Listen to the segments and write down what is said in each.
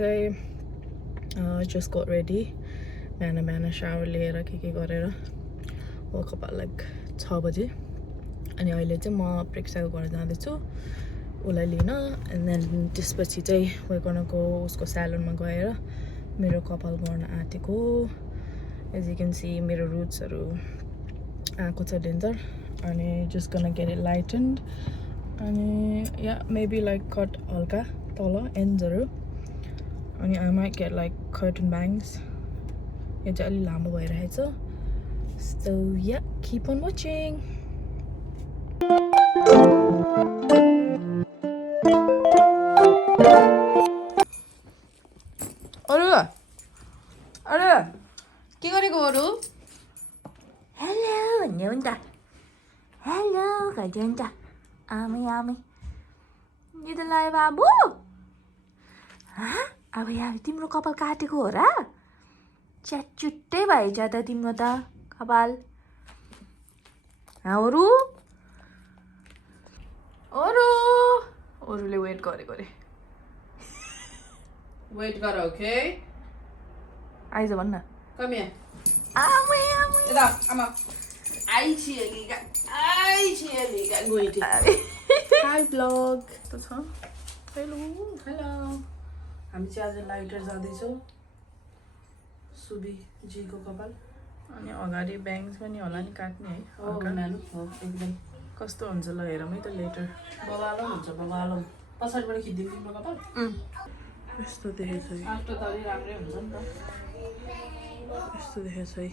चाहिँ just got ready बिहान shower लिएर के गरेर woke up at like 6 बजे अनि अहिले चाहिँ म प्रेक्षाको घर जाँदैछु उसलाई लिन and then त्यसपछि चाहिँ we're gonna go उसको salon मा गएर मेरो कपाल गर्न आँटेको as you can see मेरो roots हरु आएको छ डेन्जर अनि just gonna get it lightened अनि yeah maybe like cut हल्का तल ends हरु अनि I might get like curtain bangs यो चाहिँ अलि लामो भइरहेछ so yeah keep on watching अरे के गरेको अरु हेलो भन्ने हुन्छ हेलो गर्दै हुन्छ आमै यो त लायो बाबु अब यहाँ तिम्रो कपाल काटेको हो र च्याचुट्टै भएछ त तिम्रो त कपाल अरुले वेट गरेको रे वेट गर ओके आइज भन्न कम हियर आमै यता आमा आइछिएलिगा गोइटी हाई ब्लग त छ हेलो हामी चाहिँ आज लाइटर जाँदैछौँ सुबी जीको कपाल अनि अगाडि ब्याङ्क्स पनि होला नि काट्ने है एकदम कस्तो हुन्छ ल हेरौँ है त लेटर बगालो हुन्छ बगालो पछाडिबाट खिच्दिनु तिम्रो कपाल यस्तो देखेछ है आफ्टर त अलि राम्रै हुन्छ नि त यस्तो देखेछ है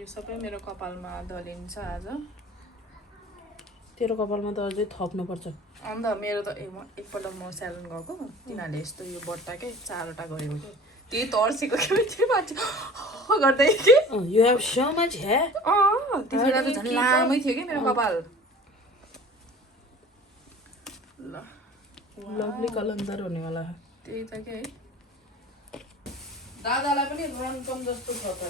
यो सबै मेरो कपालमा दलिन्छ आज तेरो कपालमा त अझै थप्नुपर्छ अन्त मेरो त एकपल्ट म स्यालोन गएको तिनीहरूले यस्तो यो बट्टाकै 4वटा गरेको कि त्यही तर्सेको के त्यो मान्छे गर्दै कि you have so much hair त्यति बेला त झन् लामै थियो कि मेरो कपाल ल लभली कलन्जर हुनेवाला त्यही त के है दादालाई पनि रन्कम जस्तो छ त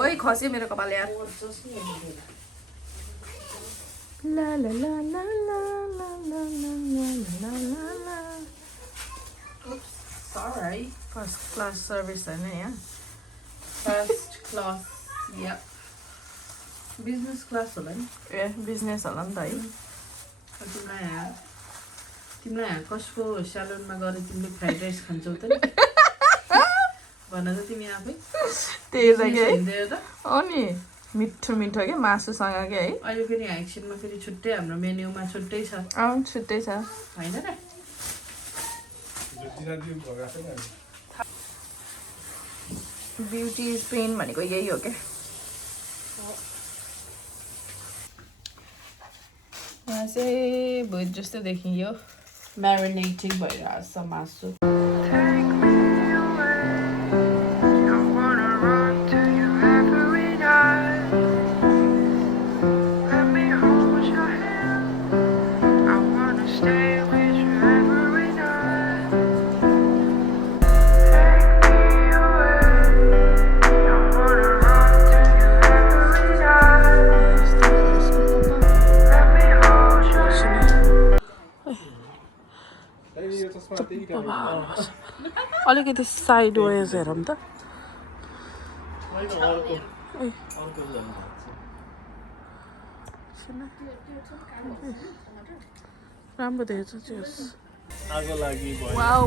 ओइ खस्यो मेरो कपाल यार ला ला ला ला ला ला ला ला ला ला Sorry. फर्स्ट क्लास सर्भिस हैन यहाँ First class. Yeah. Business class होला नि ए बिजनेस होला नि त है तिमीलाई यहाँ कसको स्यालोनमा गएर तिमीले फ्राइड राइस खान्छौ त नि भन त तिमी आफै त्यही त के त अनि मिठो मिठो के मासुसँग के है अहिले फेरि एक्सनमा फेरि छुट्टै हाम्रो मेन्युमा छुट्टै छ छुट्टै छ हैन र ब्युटी इज पेन भनेको यही हो के यहाँ चाहिँ भुत जस्तो देखियो म्यारिनेटिङ भइरहेछ मासु अलिकति साइड वेज हेरौँ त राम्रो देखेछ वाउ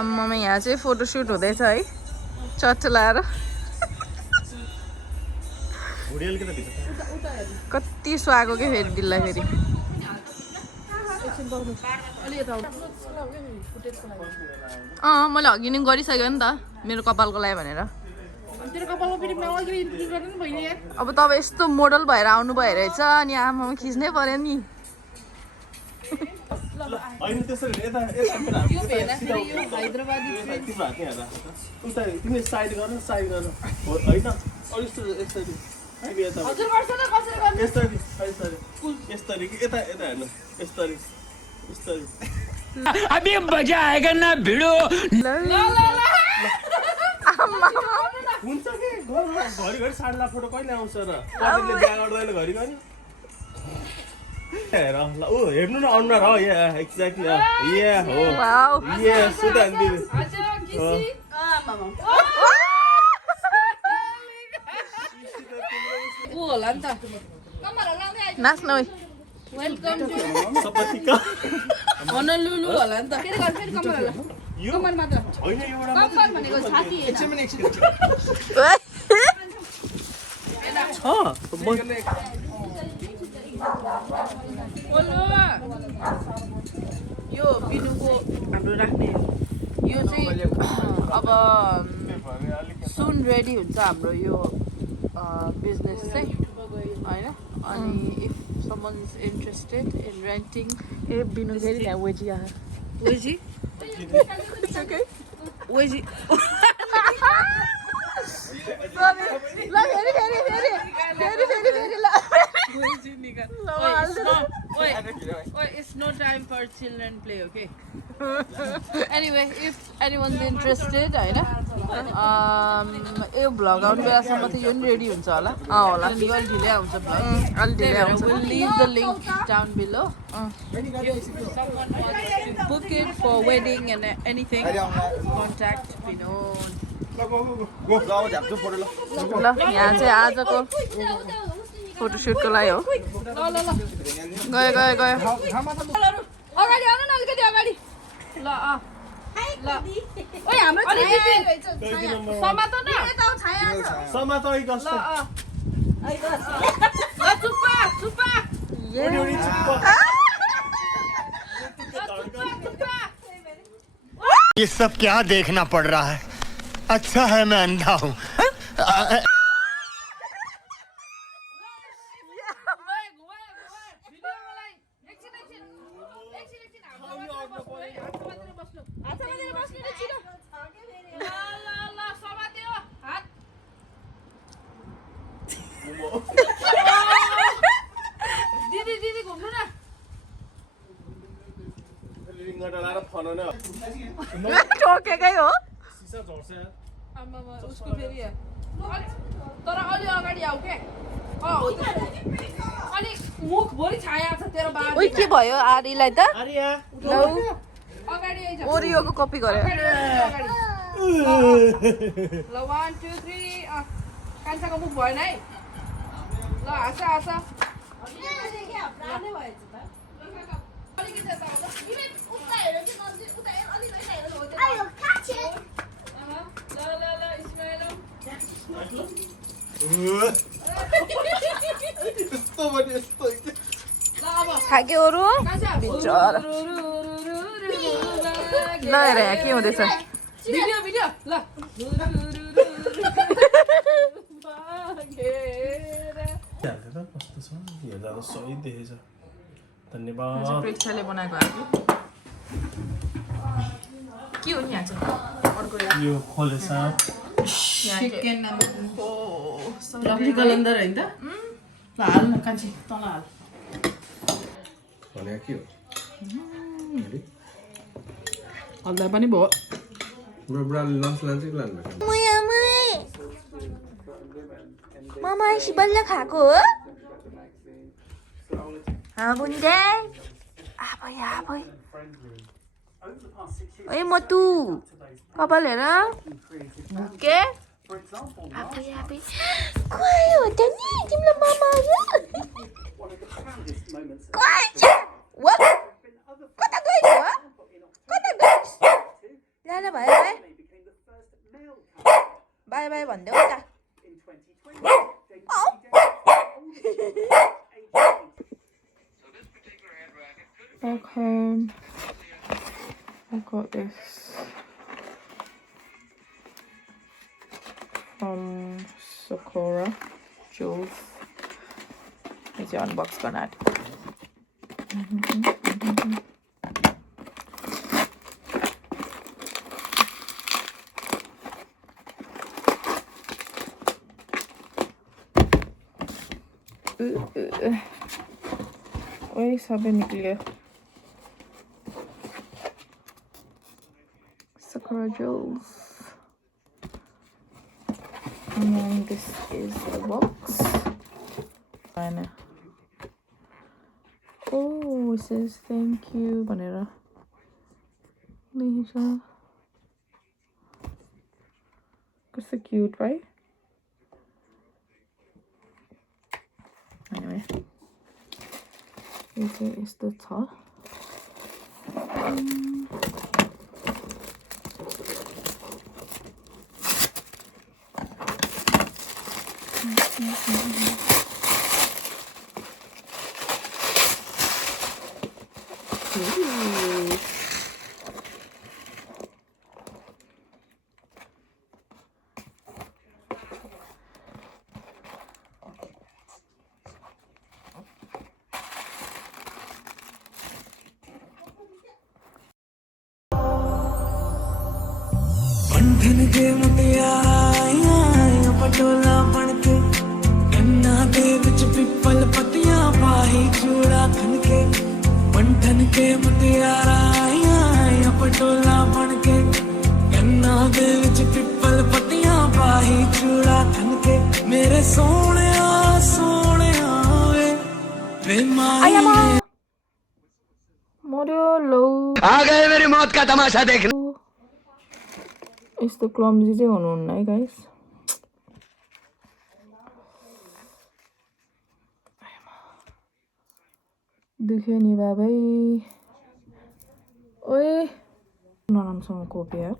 आम्मामा यहाँ चाहिँ फोटोसुट हुँदैछ है चट्ट लाएर कति सुहाएको के फेरि दिललाई फेरि मैले अघि नै गरिसक्यो नि त मेरो कपालको लागि भनेर अब तपाईँ यस्तो मोडल भएर आउनु भयो रहेछ अनि आमामा खिच्नै पर्यो नि अभी मजा आएगा ना भिड़ो घरिघरि साड्ला फोटो कहिले आउँछ र कतिले बिहा गर्दैन घरिघरि हेर ल ऊ हेर्नु न अनुहार हो या एक्ज्याक्टली या हो वाउ या सुधा दिदी ऊ होला नि त नाच्नु वेलकम टु सबैका होनोलुलु होला नि त यो होइन एउटा यो बिनुको हाम्रो राख्ने यो चाहिँ अब सुन रेडी हुन्छ हाम्रो यो बिजनेस चाहिँ होइन अनि if someone is interested in renting a बिनु फेरि त्यहाँ वेजी आयो वेजी वेजी ल फेरि फेरि फेरि फेरि फेरि फेरि ल वेजी निकाल it's no time for children play, okay? Anyway, if anyone's interested, होइन यो भ्लग आउने बेलासम्म त यो नि रेडी हुन्छ होला होला अनि यो अलि ढिलै आउँछ भ्लग अलि ढिलै आउँछ we'll leave the link down below if someone wants to book it for wedding and anything contact Binod ल यहाँ चाहिँ आजको फोटोसुटको लागि हो गयो गयो गयो अगाडि आउनु न अलिकति अगाडि ल ल ओइ हाम्रो समात न समातै कस्तो ल चुप्पा चुप्पा ये सब क्या देखना पड़ रहा है अच्छा है मैं अंधा हूँ दिदी दिदी घुम्नु न ठोकेकै हो आमामा उसको फेरि तर अलि अगाडि आऊ के अनि मुख भरि छाया छ तेरो बाबा ओइ के भयो आरीलाई त लौ अगाडि आइज ओरियोको कपी गर्यो ल 1 2 3 कान्छाको मुख भएन है ल हाँस हाँस खाके अरू बिचरा ल हेर यहाँ के हुँदैछ भिडियो भिडियो ल कस्तो छ हेर्दा त सही देखेछ धन्यवाद प्रेक्षाले बनाएको आएको के हो नि यहाँ चाहिँ अर्को यो खोलेछ चिकन लभली कलन्दर होइन त ल हाल न कान्छी तल हाल भने के हो हल्दा पनि भयो मामा यसो बल्ल खाएको हो बुन्दै आबै आबै ओइ मतु कपाल हेर भुके आबै आबै खोइ हो त नि तिमीलाई मामा आयो खोइ कता गइस् हो कता गइस् ल्याला भयो है बाई बाई भन्दै हो त Back home, I got this from Sokora jewels. Let's unbox that. वही सब निकले Sokora jewels. And this is the box. Oh, it says thank you भनेर लेखेको छ कस्तो क्युट भाइ anyway यो चाहिँ यस्तो छ बंधन के मुटियारा पटोला बनके गन्ना दे विच पिपल पत्तियां पाही चूड़ा खनके बंधन के मुटियारा पटोला बनके गन्ना दे विच पिपल पत्तियां पाही चूड़ा खनके मेरे सोहणिया सोहणिया वे माई मर्यो लौ आ गए मेरी मौत का तमाशा देखने यस्तो क्लम्जी चाहिँ हुनुहुन्न है गाइस दुख्यो नि बाबै ओए नराम्रोसँग कोपी यार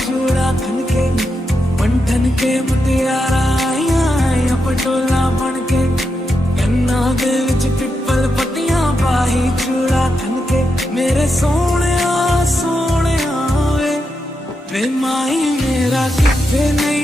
चूड़ा खनके बंधन के मुटियारा पटोला बनके गन्ना दे विच पिपल पत्तियां पाही चूड़ा खनके मेरे सोहणिया सोहणिया वे माई मेरा किथे नहीं